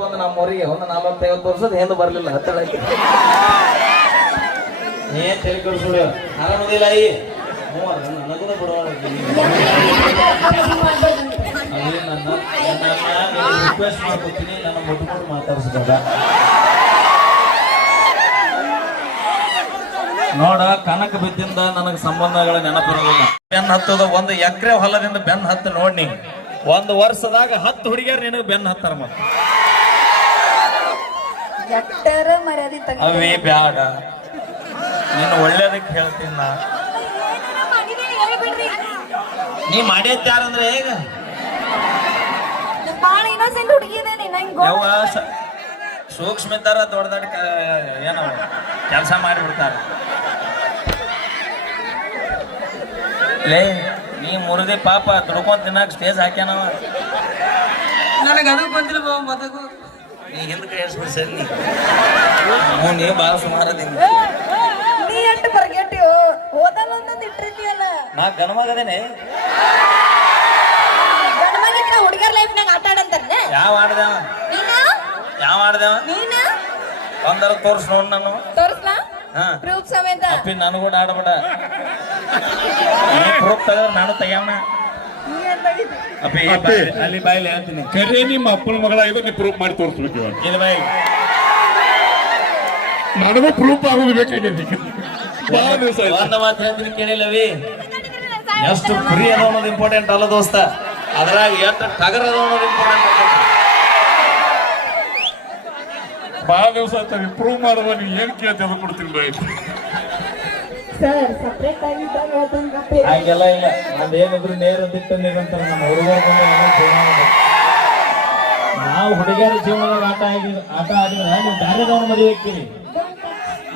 ಒಂದು ನಮ್ಮೂರಿಗೆ ಒಂದು 40-50 ವರ್ಷದ ಏನು ಬರ್ಲಿಲ್ಲ ಹತ್ತಳಕ್ಕೆ ಏನ್ ತಿಳ್ಕೊಳ್ಸುಡು ಆರಾಮದಿಲ್ಲ ಈ ನನಗೂ ಬಿಡೋಣ ರಿಕ್ವೆಸ್ಟ್ ಮಾಡ್ಕೊತೀನಿ ನನ್ನ ಮುಟ್ಕೊಂಡು ಮಾತಾಡ್ಸಿದಾಗ ನೋಡ ಕನಕ ಬಿದ್ದಿಂದ ನನಗೆ ಸಂಬಂಧಗಳ ನೆನಪಿರೋದಿಲ್ಲ ಬೆನ್ ಹತ್ತದ 1 ಎಕರೆ ಹೊಲದಿಂದ ಬೆನ್ ಹತ್ತು ನೋಡ್ನಿ 1 ವರ್ಷದಾಗ 10 ಹುಡುಗಿಯರು ನಿನಗೆ ಬೆನ್ ಹತ್ತಾರ ಮತ್ತೆ ಅವೇ ಬ್ಯಾಡ ನೀನು ಒಳ್ಳೇದಕ್ಕೆ ಹೇಳ್ತೀನಿ ನಾ ನೀ ಮಾಡಿದ್ದ ಯಾರಂದ್ರೆ ಹೇಗ ಯಾವ ಸೂಕ್ಷ್ಮ ಇದ್ದಾರ ದೊಡ್ಡ ಏನೋ ಕೆಲಸ ಮಾಡಿಬಿಡ್ತಾರ ಲೇ ನೀ ಮುರಿದಿ ಪಾಪ ದುಡ್ಕೊಂಡ್ ತಿನ್ನಾಕ ಸ್ಟೇಜ್ ಹಾಕ್ಯಾನವ ನನಗೆ ಅದು ಬಂದಿಲ್ಲ ಮದಗು ನೀ ಹಿಂದ್ ಕೈ ಹೇಳ್ಸ್ಬಿಡ್ ಸರಿ ನೀ ಭಾಳ ಸುಮಾರದೀನಿ ನೀ ಎಷ್ಟು ಬರ್ಗೆಟ್ಟಿಯೋ ಓದಲ್ಲ ಒಂದೊಂದು ಇಟ್ಟಿರ್ತೀಯಲ್ಲ ನಾ ಗಣಮಗದೇನೆ ಗಣಮಗಿದ್ರೆ ಹುಡುಗರ ಲೈಫ್ನಾಗ ಆಟ ಆಡಂತಾರಲ್ಲ ಯಾವ ಆಡ್ದೇವ ಯಾವ ಆಡ್ದೇವ ನೀನ ಒಂದರ ತೋರ್ಸ್ ನೋಡ್ ನಾನು ತೋರಿಸ್ಲಾ ಹಾ ಪ್ರೂಫ್ ಸಮೇತ ಅಪ್ಪಿ ನಾನು ಕೂಡ ಆಡಬೇಡ ಪ್ರೂಫ್ ತಗೋ ನಾನು ತೆಗ್ಯಾವಣ ನೀ ಏನ್ ತೆಗಿತಿ ಅಪ್ಪಿ ಅಲ್ಲಿ ಬಾಯಿಲಿ ಹೇಳ್ತೀನಿ ಕರೆ ನಿಮ್ಮ ಅಪ್ಪನ ಮಗಳ ಇದು ನೀವು ಪ್ರೂಫ್ ಮಾಡಿ ತೋರಿಸ್ಬೇಕು ಇವಾಗ ಇದು ಬಾಯಿ ನನಗೂ ಪ್ರೂಫ್ ಆಗೋದು ಬೇಕಾಗೈತಿ ಬಹಳ ದಿವಸ ಆಯ್ತು ಒಂದ ಮಾತು ಹೇಳ್ತೀನಿ ಕೇಳಿಲ್ಲವಿ ಎಷ್ಟು ಫ್ರೀ ಅದ ಅನ್ನೋದು ಇಂಪಾರ್ಟೆಂಟ್ ಅಲ್ಲ ದೋಸ್ತ ಅದ್ರಾಗ ಎಷ್ಟು ಟಗರ್ ಅದ ಅನ್ನೋದು ಇಂಪಾರ್ಟೆಂಟ್ ಬಹಳ ದಿವಸ ಆಯ್ತು ಪ್ರೂವ್ ಮಾಡುವ ನೀವು ಏನ್ ಕೇಳ್ತಿ ಅದು ಕೊಡ್ತೀನಿ ಬಾಯ್ ಸರ್ ಸಪ್ರೇಟ್ ಆಗಿದ್ದಾಗ ಹಂಗೆಲ್ಲ ಇಲ್ಲ ನಮ್ದು ಏನಿದ್ರು ನೇರ ದಿಟ್ಟ ನಿರಂತರ ನಮ್ಮ ಹುಡುಗರ ನಾವು ಹುಡುಗಿಯರ ಜೀವನದಾಗ ಆಟ ಆಡಿದ್ರೆ ನೀವು ಬೇರೆದವ್ರನ್ನ ಮದುವೆ ಹಾಕ್ತೀರಿ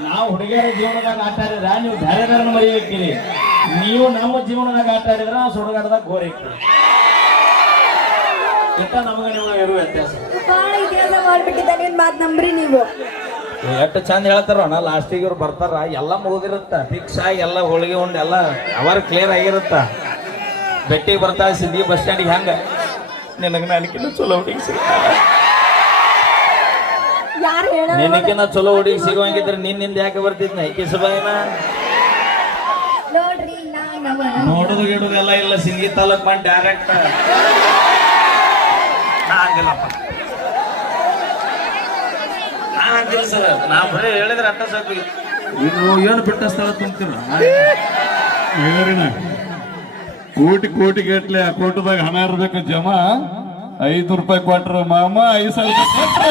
ನಾವು ಹುಡುಗಿಯರ ಜೀವನದಾಗ ಆಟ ಆಡಿದ್ರೆ ನೀವು ಬೇರೆದವ್ರನ್ನ ಮದುವೆ ಹಾಕ್ತೀರಿ ನೀವು ನಮ್ಮ ಜೀವನದಾಗ ಆಟ ಆಡಿದ್ರೆ ನಾವು ಸುಡುಗಾಡದಾಗ ಗೋರ್ ಹಾಕ್ತೀವಿ ಇಟ್ಟ ನಮಗೆ ನಿಮಗೆ ಇರುವ ವ್ಯತ್ಯಾಸ ಬಹಳ ಇತಿಹಾಸ ಮಾಡ್ಬಿಟ್ಟಿದ್ದ ನಿನ್ ಮಾತ್ ನಂಬ್ರಿ ನೀವು ಎಷ್ಟು ಚಂದ ಹೇಳ್ತಾರ ನಾ ಲಾಸ್ಟಿಗೆ ಇವ್ರು ಬರ್ತಾರ ಎಲ್ಲ ಮುಗಿದಿರುತ್ತ ಫಿಕ್ಸ್ ಆಗಿ ಎಲ್ಲ ಹೋಳಿಗೆ ಉಂಡು ಎಲ್ಲ ಅವರ್ ಕ್ಲಿಯರ್ ಆಗಿರುತ್ತ ಬೆಟ್ಟಿಗೆ ಬರ್ತಾ ಸಿದ್ದಿ ಬಸ್ ಸ್ಟ್ಯಾಂಡಿಗೆ ಹಂಗ ನಿನಗೆ ನನಗಿನ್ನ ಚಲೋ ಹುಡುಗಿ ಸಿಗ್ತಾರ ಯಾರು ಹೇಳ ನಿನಗಿನ್ನ ಚಲೋ ಹುಡುಗಿ ಸಿಗುವಂಗಿದ್ರೆ ನಿನ್ನಿಂದ ಯಾಕೆ ಬರ್ತಿದ್ನ ಕಿಸಬಾಯಿನ ನೋಡ್ರಿ ನೋಡುದು ಗಿಡುದು ಎಲ್ಲ ಇಲ್ಲ ಸಿಂಗಿ ತಾಲೂಕ್ ಮಾಡಿ ಡೈರೆಕ್ಟ್ ನಾ ಹಂಗಿಲ್ಲಪ್ಪ ಹಂಗಿಲ್ಲ ಸರ್ ನಾ ಬರೀ ಹೇಳಿದ್ರೆ ಅಟ್ಟ ಸಾಕು ಇನ್ನು ಏನು ಬಿಟ್ಟ ಸ್ಥಳ ತುಂಬ್ತೀರ ಕೋಟಿ ಗಟ್ಲೆ ಅಕೌಂಟ್ದಾಗ ಹಣ ಇರ್ಬೇಕು ಜಮಾ 5 ರೂಪಾಯಿ ಕೊಟ್ರ ಮಾಮ 5 ಸಾವಿರ ಕೊಟ್ರ